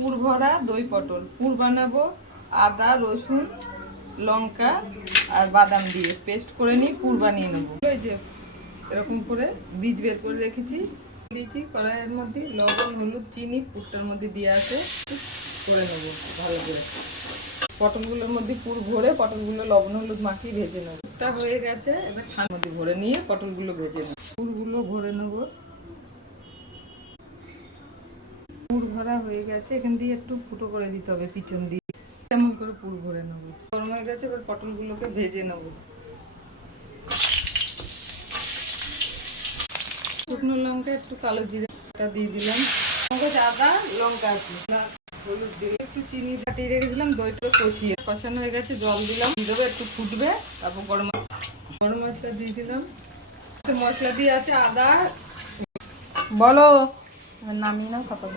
পুর ভরা দই পটল। পুর বানাবো আদা রসুন লঙ্কা আর বাদাম দিয়ে পেস্ট করে নিয়ে পুর বানিয়ে নেবো। এই যে এরকম করে বীজ বের করে রেখেছি, দিয়েছি কড়াইয়ের মধ্যে, লবণ হলুদ চিনি পুরটার মধ্যে দিয়ে আছে করে নেবো ভালো করে। পটলগুলোর মধ্যে পুর ভরে পটলগুলো লবণ হলুদ মাখিয়ে ভেজে নেবো। এটা হয়ে গেছে, এবার ঠান্ডার মধ্যে ভরে নিয়ে পটলগুলো ভেজে নেবো। পুরগুলো ভরে নেবো। পুর ভরা হয়ে গেছে, এখান দিয়ে একটু ফুটো করে দিতে হবে পিছন দিয়ে, এমন করে পুর ভরে নেবো। গরম হয়ে গেছে, এবার পটলগুলোকে ভেজে নেবো। শুকনো লঙ্কা একটু কালো জিরাটা দিয়ে দিলাম, আদা লঙ্কা আছে হলুদ দিলে একটু চিনি ছাটিয়ে রেখেছিলাম, দইটা কষিয়ে কষানো হয়ে গেছে, জল দিলাম, দেবো একটু ফুটবে, তারপর গরম মশলা দিয়ে দিলাম। মশলা দিয়ে আছে আদা, বলো নামিয়ে নাও তারপর